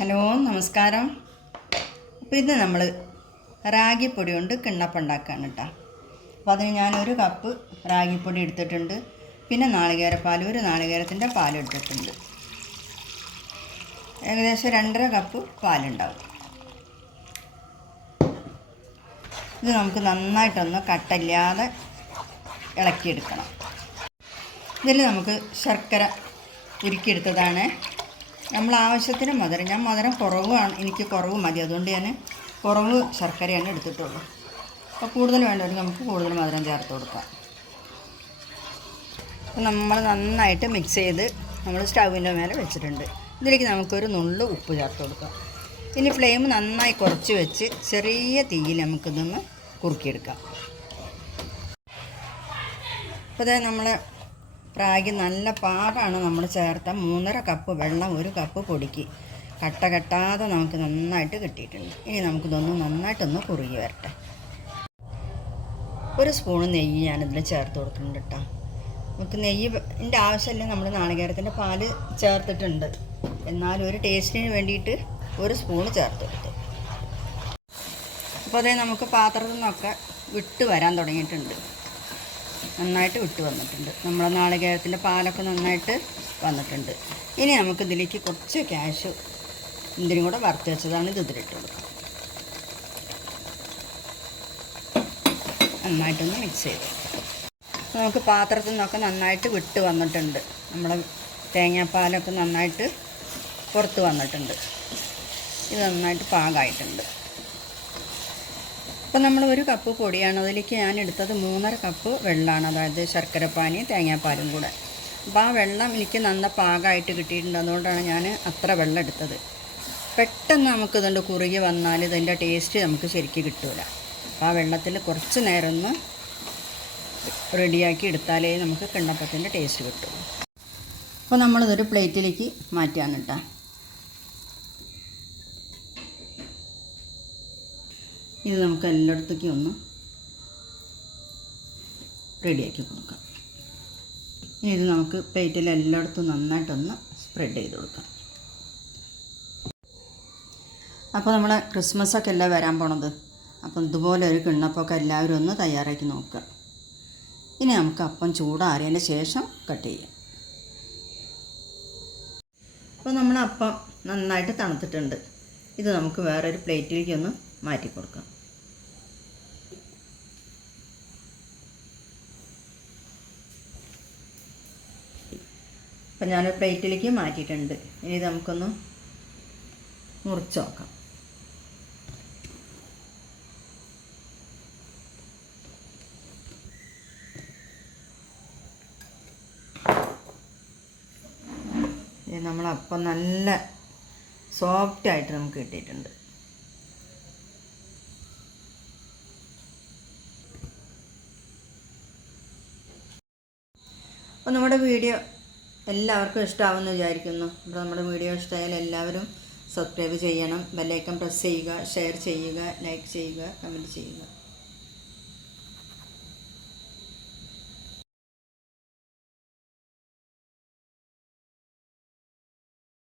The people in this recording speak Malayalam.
ഹലോ നമസ്കാരം. അപ്പോൾ ഇത് നമ്മൾ റാഗിപ്പൊടി കൊണ്ട് കിണ്ണപ്പം ഉണ്ടാക്കുകയാണ് കേട്ടോ അപ്പോൾ അതിന് ഞാനൊരു കപ്പ് റാഗിപ്പൊടി എടുത്തിട്ടുണ്ട്. പിന്നെ നാളികേരപ്പാൽ ഒരു നാളികേരത്തിന്റെ പാൽ എടുത്തിട്ടുണ്ട്. ഏകദേശം രണ്ടര കപ്പ് പാലുണ്ടാവും. ഇത് നമുക്ക് നന്നായിട്ടൊന്ന് കട്ടയില്ലാതെ ഇളക്കിയെടുക്കണം. ഇതിൽ നമുക്ക് ശർക്കര ഉരുക്കിയെടുത്തതാണ്. നമ്മൾ ആവശ്യത്തിന് മധുരം. ഞാൻ മധുരം കുറവാണ്. എനിക്ക് കുറവ് മതി. അതുകൊണ്ട് ഞാൻ കുറവ് ശർക്കരയാണ് എടുത്തിട്ടുള്ളൂ. അപ്പോൾ കൂടുതൽ വേണ്ടവർക്ക് നമുക്ക് കൂടുതൽ മധുരം ചേർത്ത് കൊടുക്കാം. നമ്മൾ നന്നായിട്ട് മിക്സ് ചെയ്ത് നമ്മൾ സ്റ്റൗവിന്റെ മേലെ വെച്ചിട്ടുണ്ട്. ഇതിലേക്ക് നമുക്കൊരു നുള്ളു ഉപ്പ് ചേർത്ത് കൊടുക്കാം. ഇനി ഫ്ലെയിം നന്നായി കുറച്ച് വെച്ച് ചെറിയ തീയിൽ നമുക്കിതൊന്ന് കുറുക്കിയെടുക്കാം. അപ്പോൾ അതായത് നമ്മൾ റാഗി നല്ല പാടാണ് നമ്മൾ ചേർത്ത മൂന്നര കപ്പ് വെള്ളം ഒരു കപ്പ് പൊടിക്ക്. കട്ട കെട്ടാതെ നമുക്ക് നന്നായിട്ട് കിട്ടിയിട്ടുണ്ട്. ഇനി നമുക്കിതൊന്ന് നന്നായിട്ടൊന്ന് കുറുകി വരട്ടെ. ഒരു സ്പൂൺ നെയ്യ് ഞാനിതിൽ ചേർത്ത് കൊടുക്കുന്നുണ്ട് കേട്ടോ. നമുക്ക് നെയ്യിന്റെ ആവശ്യമില്ല നമ്മൾ നാളികേരത്തിന്റെ പാൽ ചേർത്തിട്ടുണ്ട്. എന്നാലും ഒരു ടേസ്റ്റിന് വേണ്ടിയിട്ട് ഒരു സ്പൂണ് ചേർത്ത് കൊടുത്തു. അപ്പോൾ അതേ നമുക്ക് പാത്രത്തിൽ നിന്നൊക്കെ വിട്ട് വരാൻ തുടങ്ങിയിട്ടുണ്ട്. നന്നായിട്ട് വിട്ട് വന്നിട്ടുണ്ട്. നമ്മളെ നാളികേരത്തിന്റെ പാലൊക്കെ നന്നായിട്ട് വന്നിട്ടുണ്ട്. ഇനി നമുക്ക് ഇതിലേക്ക് കുറച്ച് ക്യാഷ് ഇതിനും കൂടെ വറുത്ത് വെച്ചതാണ് ഇത് ഇതിലിട്ട് കൊടുക്കുക. നന്നായിട്ടൊന്ന് മിക്സ് ചെയ്ത് നമുക്ക് പാത്രത്തിൽ നിന്നൊക്കെ നന്നായിട്ട് വിട്ട് വന്നിട്ടുണ്ട്. നമ്മുടെ തേങ്ങാപ്പാലൊക്കെ നന്നായിട്ട് പുറത്ത് വന്നിട്ടുണ്ട്. ഇത് നന്നായിട്ട് പാകമായിട്ടുണ്ട് അപ്പം നമ്മൾ ഒരു കപ്പ് പൊടിയാണ്. അതിലേക്ക് ഞാൻ എടുത്തത് മൂന്നര കപ്പ് വെള്ളമാണ് അതായത് ശർക്കരപ്പാനി തേങ്ങാപ്പാലും കൂടെ. അപ്പോൾ ആ വെള്ളം എനിക്ക് നന്ന പാകമായിട്ട് കിട്ടിയിട്ടുണ്ട്. അതുകൊണ്ടാണ് ഞാൻ അത്ര വെള്ളം എടുത്തത്. പെട്ടെന്ന് നമുക്ക് കുറുകി വന്നാൽ ഇതിന്റെ ടേസ്റ്റ് നമുക്ക് ശരിക്കും കിട്ടില്ല അപ്പോൾ ആ വെള്ളത്തിൽ കുറച്ച് നേരം ഒന്ന് റെഡിയാക്കി എടുത്താലേ നമുക്ക് കിണ്ണപ്പത്തിന്റെ ടേസ്റ്റ് കിട്ടും. അപ്പോൾ നമ്മളിതൊരു പ്ലേറ്റിലേക്ക് മാറ്റിയാണ് കേട്ടോ. ഇത് നമുക്ക് എല്ലായിടത്തേക്കും ഒന്ന് റെഡിയാക്കി കൊടുക്കാം. ഇനി ഇത് നമുക്ക് പ്ലേറ്റിൽ എല്ലായിടത്തും നന്നായിട്ടൊന്ന് സ്പ്രെഡ് ചെയ്ത് കൊടുക്കാം. അപ്പോൾ നമ്മൾ ക്രിസ്മസൊക്കെ അല്ലേ വരാൻ പോണത്? അപ്പം ഇതുപോലെ ഒരു കിണ്ണപ്പൊക്കെ എല്ലാവരും ഒന്ന് തയ്യാറാക്കി നോക്കുക. ഇനി നമുക്ക് അപ്പം ചൂടാറിയതിന് ശേഷം കട്ട് ചെയ്യാം. അപ്പോൾ നമ്മൾ അപ്പം നന്നായിട്ട് തണുത്തിട്ടുണ്ട്. ഇത് നമുക്ക് വേറൊരു പ്ലേറ്റിലേക്ക് ഒന്ന് മാറ്റി കൊടുക്കാം. അപ്പം ഞാനൊരു പ്ലേറ്റിലേക്ക് മാറ്റിയിട്ടുണ്ട്. ഇനി നമുക്കൊന്ന് മുറിച്ച് നോക്കാം. നമ്മളപ്പം നല്ല സോഫ്റ്റായിട്ട് നമുക്ക് കിട്ടിയിട്ടുണ്ട്. അപ്പോൾ നമ്മുടെ വീഡിയോ എല്ലാവർക്കും ഇഷ്ടമാവുമെന്ന് വിചാരിക്കുന്നു. അപ്പോൾ നമ്മുടെ വീഡിയോ ഇഷ്ടമായാൽ എല്ലാവരും സബ്സ്ക്രൈബ് ചെയ്യണം. ബെല്ലൈക്കൺ പ്രസ് ചെയ്യുക ഷെയർ ചെയ്യുക ലൈക്ക് ചെയ്യുക കമന്റ് ചെയ്യുക.